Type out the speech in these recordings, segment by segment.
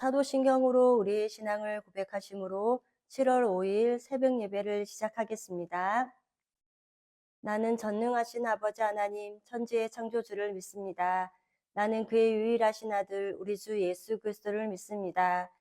사도신경으로 우리의 신앙을 고백하심으로 7월 5일 새벽 예배를 시작하겠습니다. 나는 전능하신 아버지 하나님, 천지의 창조주를 믿습니다. 나는 그의 유일하신 아들, 우리 주 예수 그리스도를 믿습니다.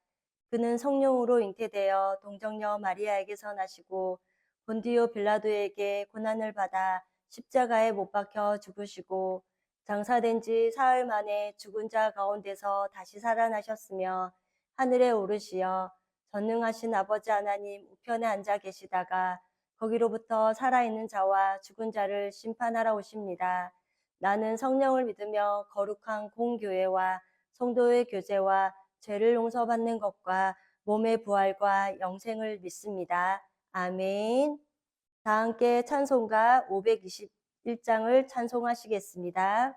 그는 성령으로 잉태되어 동정녀 마리아에게서 나시고 본디오 빌라도에게 고난을 받아 십자가에 못 박혀 죽으시고 장사된 지 사흘 만에 죽은 자 가운데서 다시 살아나셨으며 하늘에 오르시어 전능하신 아버지 하나님 우편에 앉아 계시다가 거기로부터 살아있는 자와 죽은 자를 심판하러 오십니다. 나는 성령을 믿으며 거룩한 공교회와 성도의 교제와 죄를 용서받는 것과 몸의 부활과 영생을 믿습니다. 아멘. 다 함께 찬송가 521장을 찬송하시겠습니다.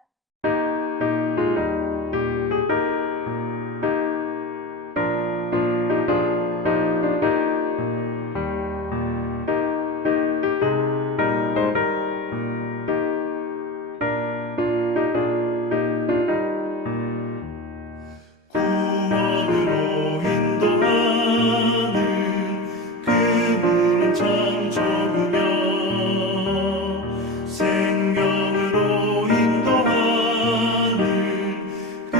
구원으로 인도하는 그분은 참 좋으며 생명으로 인도하는 그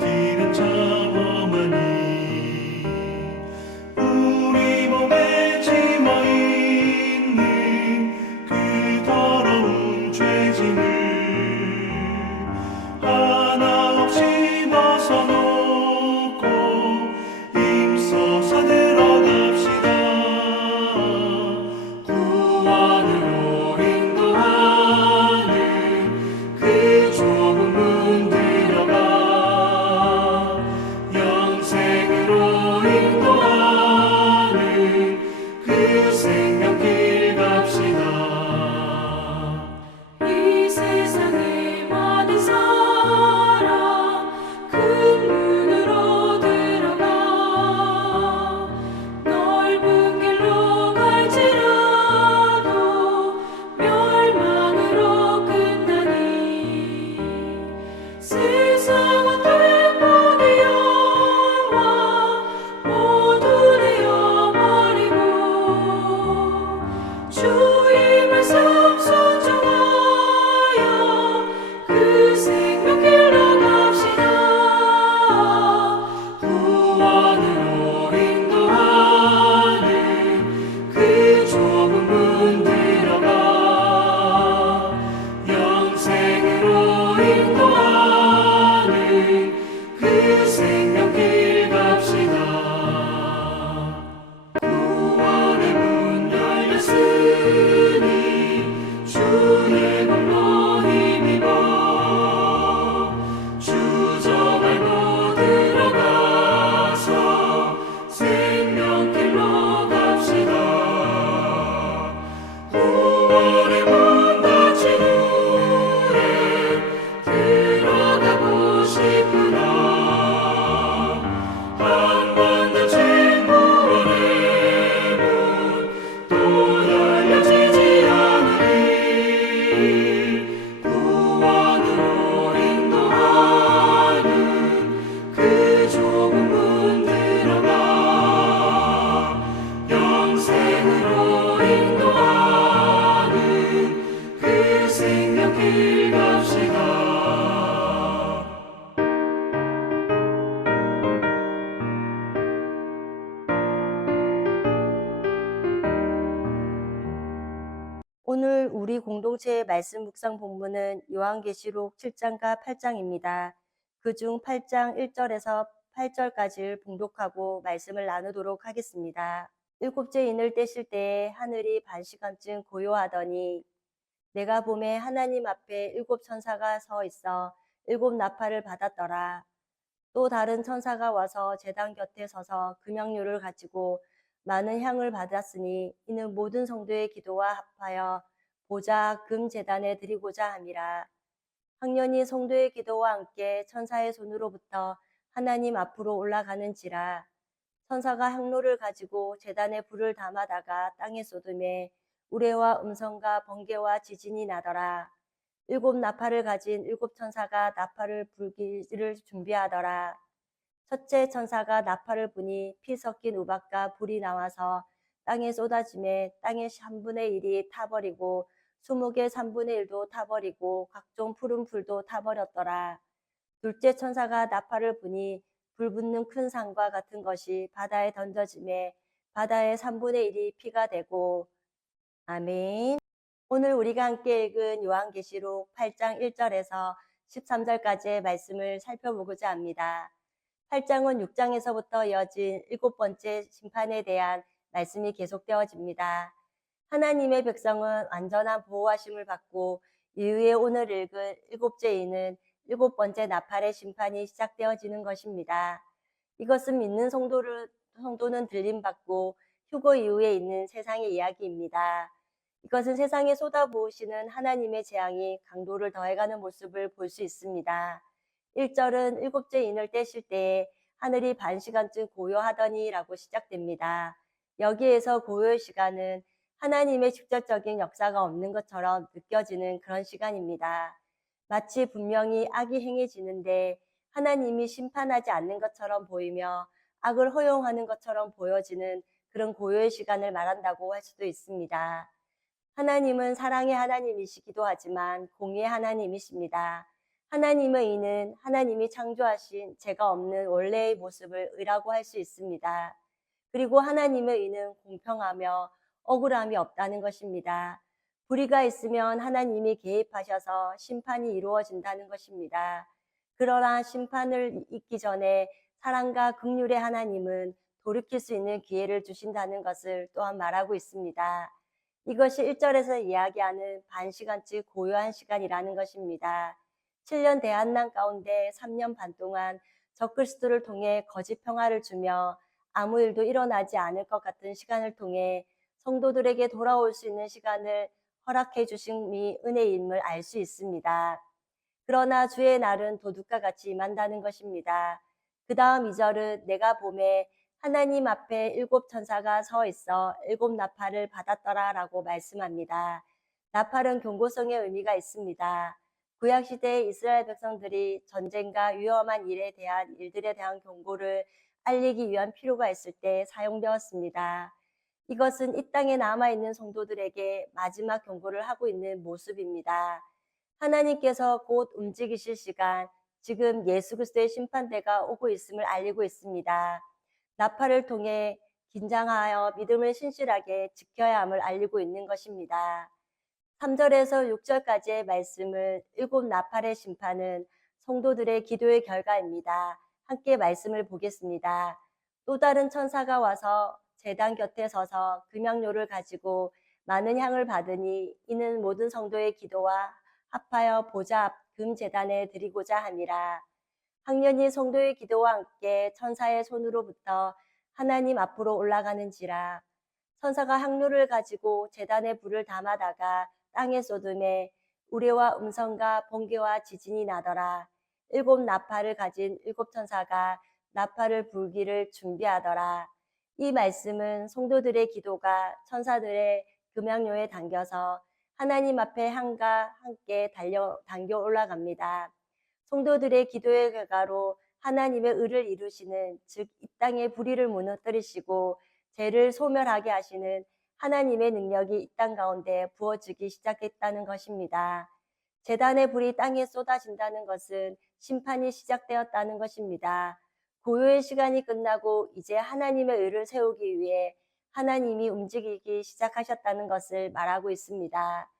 길은 참 험하니 우리 몸에 짊어있는 그 더러운 죄짐을 하나 없이 벗어놓고 힘써서 들어갑시다. 구원으로 인도하는 그 좁은 문 들어가 영생으로 인도하는 그 생명길 갑시다. 이 세상의 모든 사람 큰 문으로 들어가 넓은 길로 갈지라도 멸망으로 끝나니 세상은 행복의 영광 모두 내어버리고 주의 말씀 순종하여 그 생명길로 갑시다. 구원으로 인도하는 그 좁은 문 들어가 영생으로 인도하는 그 생명길 갑시다. 구원의 문 열렸으니 주의 공로 힘입어 주저 밟고 들어가서 생명길로 갑시다. 구원의 문 닫힌 후에 들어가고 싶구나. 한 번 닫힌 구원의 문 또 열려지지 않으리. 구원으로 인도하는 그 좁은 문 들어가 영생으로 인도하는 그 생명길 갑시다. 오늘 우리 공동체의 말씀 묵상 본문은 요한계시록 7장과 8장입니다. 그중 8장 1절에서 8절까지를 봉독하고 말씀을 나누도록 하겠습니다. 일곱째 인을 떼실 때에 하늘이 반시간쯤 고요하더니 내가 봄에 하나님 앞에 일곱 천사가 서 있어 일곱 나팔을 받았더라. 또 다른 천사가 와서 제단 곁에 서서 금향료를 가지고 많은 향을 받았으니 이는 모든 성도의 기도와 합하여 보좌 금 제단에 드리고자 함이라. 학년이 성도의 기도와 함께 천사의 손으로부터 하나님 앞으로 올라가는지라. 천사가 향로를 가지고 제단에 불을 담아다가 땅에 쏟음에 우레와 음성과 번개와 지진이 나더라. 일곱 나팔을 가진 일곱 천사가 나팔을 불기를 준비하더라. 첫째 천사가 나팔을 부니 피 섞인 우박과 불이 나와서 땅에 쏟아지매 땅의 3분의 1이 타버리고 20개 3분의 1도 타버리고 각종 푸른 풀도 타버렸더라. 둘째 천사가 나팔을 부니 불 붙는 큰 산과 같은 것이 바다에 던져지매 바다의 3분의 1이 피가 되고. 아멘. 오늘 우리가 함께 읽은 요한계시록 8장 1절에서 13절까지의 말씀을 살펴보고자 합니다. 8장은 6장에서부터 이어진 7번째 심판에 대한 말씀이 계속되어집니다. 하나님의 백성은 완전한 보호하심을 받고 이후에 오늘 읽은 7째에는 7번째 나팔의 심판이 시작되어지는 것입니다. 이것은 믿는 성도는 들림받고 휴거 이후에 있는 세상의 이야기입니다. 이것은 세상에 쏟아부으시는 하나님의 재앙이 강도를 더해가는 모습을 볼 수 있습니다. 1절은 7째 인을 떼실 때에 하늘이 반시간쯤 고요하더니 라고 시작됩니다. 여기에서 고요의 시간은 하나님의 직접적인 역사가 없는 것처럼 느껴지는 그런 시간입니다. 마치 분명히 악이 행해지는데 하나님이 심판하지 않는 것처럼 보이며 악을 허용하는 것처럼 보여지는 그런 고요의 시간을 말한다고 할 수도 있습니다. 하나님은 사랑의 하나님이시기도 하지만 공의의 하나님이십니다. 하나님의 의는 하나님이 창조하신 죄가 없는 원래의 모습을 의라고 할 수 있습니다. 그리고 하나님의 의는 공평하며 억울함이 없다는 것입니다. 불의가 있으면 하나님이 개입하셔서 심판이 이루어진다는 것입니다. 그러나 심판을 잊기 전에 사랑과 긍휼의 하나님은 돌이킬 수 있는 기회를 주신다는 것을 또한 말하고 있습니다. 이것이 1절에서 이야기하는 반시간쯤 고요한 시간이라는 것입니다. 7년 대한난 가운데 3년 반 동안 적그리스도를 통해 거짓 평화를 주며 아무 일도 일어나지 않을 것 같은 시간을 통해 성도들에게 돌아올 수 있는 시간을 허락해 주심이 은혜임을 알 수 있습니다. 그러나 주의 날은 도둑과 같이 임한다는 것입니다. 그 다음 2절은 내가 봄에 하나님 앞에 7 천사가 서 있어 7 나팔을 받았더라 라고 말씀합니다. 나팔은 경고성의 의미가 있습니다. 구약시대의 이스라엘 백성들이 전쟁과 위험한 일들에 대한 경고를 알리기 위한 필요가 있을 때 사용되었습니다. 이것은 이 땅에 남아있는 성도들에게 마지막 경고를 하고 있는 모습입니다. 하나님께서 곧 움직이실 시간, 지금 예수 그리스도의 심판대가 오고 있음을 알리고 있습니다. 나팔을 통해 긴장하여 믿음을 신실하게 지켜야 함을 알리고 있는 것입니다. 3절에서 6절까지의 말씀은 7 나팔의 심판은 성도들의 기도의 결과입니다. 함께 말씀을 보겠습니다. 또 다른 천사가 와서 제단 곁에 서서 금양료를 가지고 많은 향을 받으니 이는 모든 성도의 기도와 합하여 보좌 앞 금제단에 드리고자 함이라. 학년이 성도의 기도와 함께 천사의 손으로부터 하나님 앞으로 올라가는지라. 천사가 향로를 가지고 제단에 불을 담아다가 땅에 쏟음에 우레와 음성과 번개와 지진이 나더라. 7 나팔을 가진 7 천사가 나팔을 불기를 준비하더라. 이 말씀은 성도들의 기도가 천사들의 금양료에 담겨서 하나님 앞에 향과 함께 당겨 올라갑니다. 성도들의 기도의 결과로 하나님의 의를 이루시는, 즉 이 땅의 불의를 무너뜨리시고 죄를 소멸하게 하시는 하나님의 능력이 이 땅 가운데 부어지기 시작했다는 것입니다. 제단의 불이 땅에 쏟아진다는 것은 심판이 시작되었다는 것입니다. 고요의 시간이 끝나고 이제 하나님의 의를 세우기 위해 하나님이 움직이기 시작하셨다는 것을 말하고 있습니다.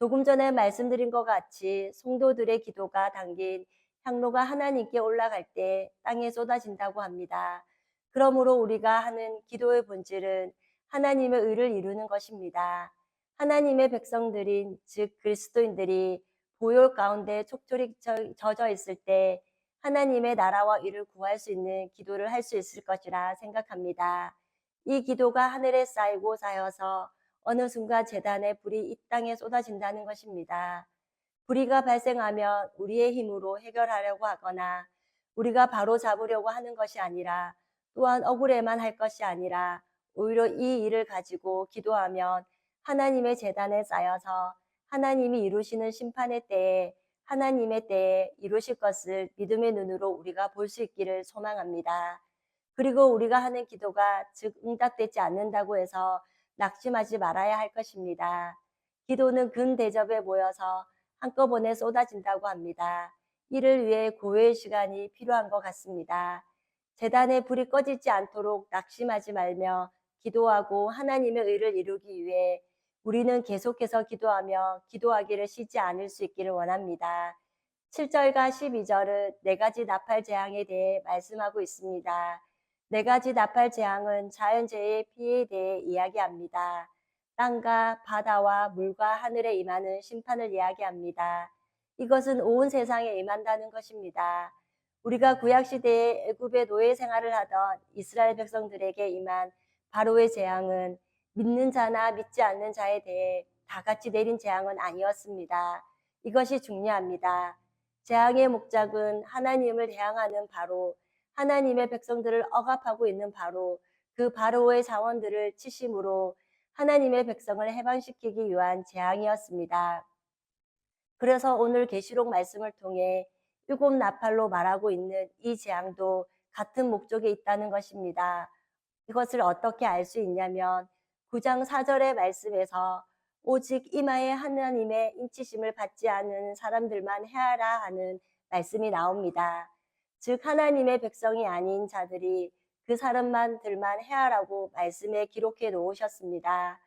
조금 전에 말씀드린 것 같이 성도들의 기도가 담긴 향로가 하나님께 올라갈 때 땅에 쏟아진다고 합니다. 그러므로 우리가 하는 기도의 본질은 하나님의 의를 이루는 것입니다. 하나님의 백성들인 즉 그리스도인들이 보혈 가운데 촉촉이 젖어 있을 때 하나님의 나라와 의를 구할 수 있는 기도를 할 수 있을 것이라 생각합니다. 이 기도가 하늘에 쌓이고 쌓여서 어느 순간 제단의 불이 이 땅에 쏟아진다는 것입니다. 불의가 발생하면 우리의 힘으로 해결하려고 하거나 우리가 바로 잡으려고 하는 것이 아니라 또한 억울해만 할 것이 아니라 오히려 이 일을 가지고 기도하면 하나님의 제단에 쌓여서 하나님이 이루시는 심판의 때에 하나님의 때에 이루실 것을 믿음의 눈으로 우리가 볼 수 있기를 소망합니다. 그리고 우리가 하는 기도가 즉 응답되지 않는다고 해서 낙심하지 말아야 할 것입니다. 기도는 근대접에 모여서 한꺼번에 쏟아진다고 합니다. 이를 위해 고요의 시간이 필요한 것 같습니다. 제단에 불이 꺼지지 않도록 낙심하지 말며 기도하고 하나님의 의를 이루기 위해 우리는 계속해서 기도하며 기도하기를 쉬지 않을 수 있기를 원합니다. 7절과 12절은 네 가지 나팔 재앙에 대해 말씀하고 있습니다. 네 가지 나팔 재앙은 자연재해의 피해에 대해 이야기합니다. 땅과 바다와 물과 하늘에 임하는 심판을 이야기합니다. 이것은 온 세상에 임한다는 것입니다. 우리가 구약시대에 애굽의 노예 생활을 하던 이스라엘 백성들에게 임한 바로의 재앙은 믿는 자나 믿지 않는 자에 대해 다 같이 내린 재앙은 아니었습니다. 이것이 중요합니다. 재앙의 목적은 하나님을 대항하는 바로, 하나님의 백성들을 억압하고 있는 바로, 그 바로의 자원들을 치심으로 하나님의 백성을 해방시키기 위한 재앙이었습니다. 그래서 오늘 계시록 말씀을 통해 일곱 나팔로 말하고 있는 이 재앙도 같은 목적에 있다는 것입니다. 이것을 어떻게 알 수 있냐면 9장 4절의 말씀에서 오직 이마에 하나님의 인치심을 받지 않은 사람들만 해하라 하는 말씀이 나옵니다. 즉 하나님의 백성이 아닌 자들이 그 사람만들만 해하라고 말씀에 기록해 놓으셨습니다.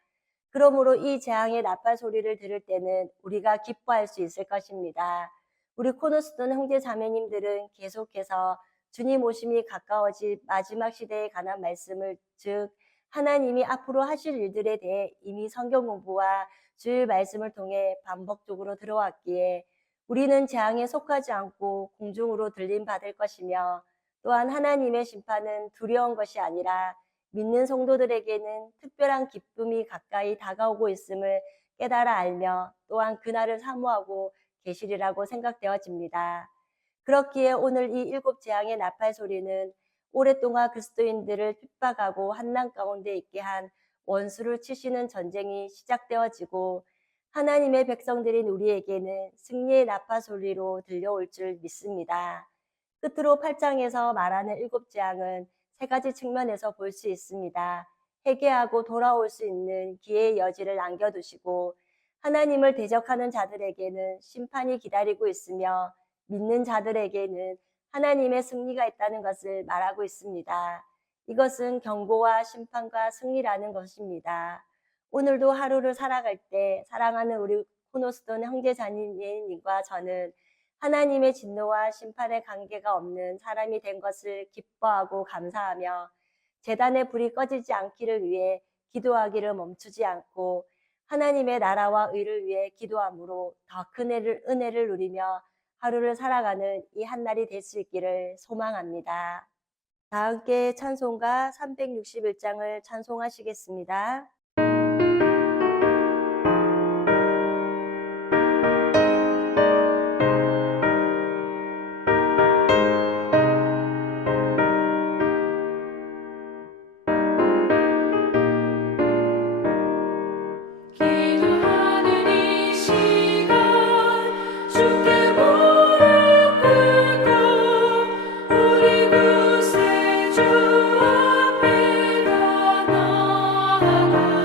그러므로 이 재앙의 나팔 소리를 들을 때는 우리가 기뻐할 수 있을 것입니다. 우리 코너스톤 형제 자매님들은 계속해서 주님 오심이 가까워진 마지막 시대에 관한 말씀을 즉 하나님이 앞으로 하실 일들에 대해 이미 성경 공부와 주일 말씀을 통해 반복적으로 들어왔기에 우리는 재앙에 속하지 않고 공중으로 들림 받을 것이며 또한 하나님의 심판은 두려운 것이 아니라 믿는 성도들에게는 특별한 기쁨이 가까이 다가오고 있음을 깨달아 알며 또한 그날을 사모하고 계시리라고 생각되어집니다. 그렇기에 오늘 이 일곱 재앙의 나팔 소리는 오랫동안 그리스도인들을 핍박하고 환난 가운데 있게 한 원수를 치시는 전쟁이 시작되어지고 하나님의 백성들인 우리에게는 승리의 나팔 소리로 들려올 줄 믿습니다. 끝으로 8장에서 말하는 일곱 재앙은 세 가지 측면에서 볼 수 있습니다. 회개하고 돌아올 수 있는 기회의 여지를 남겨두시고 하나님을 대적하는 자들에게는 심판이 기다리고 있으며 믿는 자들에게는 하나님의 승리가 있다는 것을 말하고 있습니다. 이것은 경고와 심판과 승리라는 것입니다. 오늘도 하루를 살아갈 때 사랑하는 우리 코너스톤 형제자매님과 저는 하나님의 진노와 심판의 관계가 없는 사람이 된 것을 기뻐하고 감사하며 제단의 불이 꺼지지 않기를 위해 기도하기를 멈추지 않고 하나님의 나라와 의를 위해 기도함으로 더 큰 은혜를 누리며 하루를 살아가는 이 한날이 될 수 있기를 소망합니다. 다 함께 찬송가 361장을 찬송하시겠습니다. 기도하는 이 시간 주께 무릎 꿇고 우리 구세주 앞에 다 나아가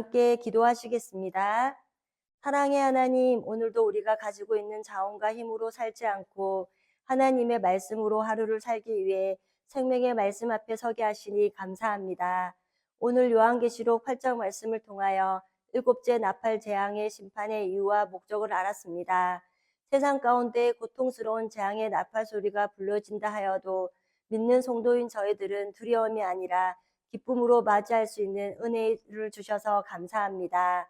함께 기도하시겠습니다. 사랑의 하나님, 오늘도 우리가 가지고 있는 자원과 힘으로 살지 않고 하나님의 말씀으로 하루를 살기 위해 생명의 말씀 앞에 서게 하시니 감사합니다. 오늘 요한계시록 8장 말씀을 통하여 일곱째 나팔 재앙의 심판의 이유와 목적을 알았습니다. 세상 가운데 고통스러운 재앙의 나팔 소리가 불려진다 하여도 믿는 성도인 저희들은 두려움이 아니라 기쁨으로 맞이할 수 있는 은혜를 주셔서 감사합니다.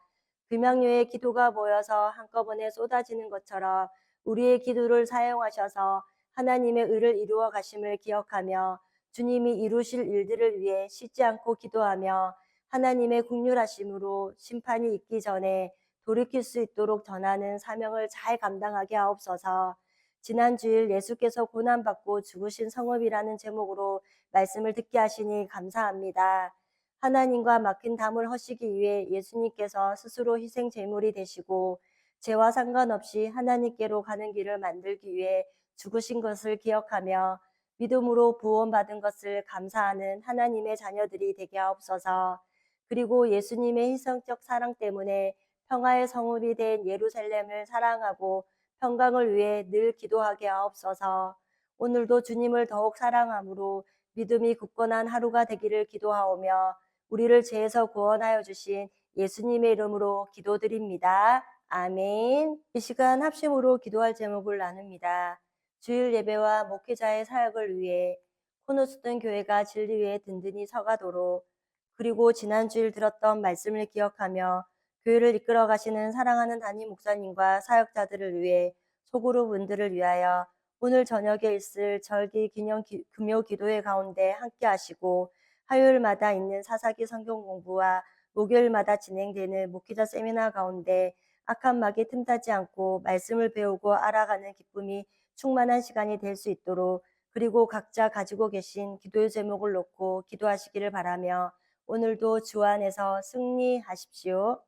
금양요의 기도가 모여서 한꺼번에 쏟아지는 것처럼 우리의 기도를 사용하셔서 하나님의 의를 이루어 가심을 기억하며 주님이 이루실 일들을 위해 쉬지 않고 기도하며 하나님의 긍휼하심으로 심판이 있기 전에 돌이킬 수 있도록 전하는 사명을 잘 감당하게 하옵소서. 지난 주일 예수께서 고난받고 죽으신 성읍이라는 제목으로 말씀을 듣게 하시니 감사합니다. 하나님과 막힌 담을 허시기 위해 예수님께서 스스로 희생 제물이 되시고 죄와 상관없이 하나님께로 가는 길을 만들기 위해 죽으신 것을 기억하며 믿음으로 구원받은 것을 감사하는 하나님의 자녀들이 되게 하옵소서. 그리고 예수님의 희생적 사랑 때문에 평화의 성읍이 된 예루살렘을 사랑하고 평강을 위해 늘 기도하게 하옵소서. 오늘도 주님을 더욱 사랑함으로 믿음이 굳건한 하루가 되기를 기도하오며 우리를 죄에서 구원하여 주신 예수님의 이름으로 기도드립니다. 아멘. 이 시간 합심으로 기도할 제목을 나눕니다. 주일 예배와 목회자의 사역을 위해 코너스ton 교회가 진리 위에 든든히 서가도록, 그리고 지난 주일 들었던 말씀을 기억하며 교회를 이끌어 가시는 사랑하는 담임 목사님과 사역자들을 위해 소그룹분들을 위하여 오늘 저녁에 있을 절기 기념 금요 기도회 가운데 함께 하시고 화요일마다 있는 사사기 성경 공부와 목요일마다 진행되는 목회자 세미나 가운데 악한 마귀 틈타지 않고 말씀을 배우고 알아가는 기쁨이 충만한 시간이 될 수 있도록, 그리고 각자 가지고 계신 기도의 제목을 놓고 기도하시기를 바라며 오늘도 주 안에서 승리하십시오.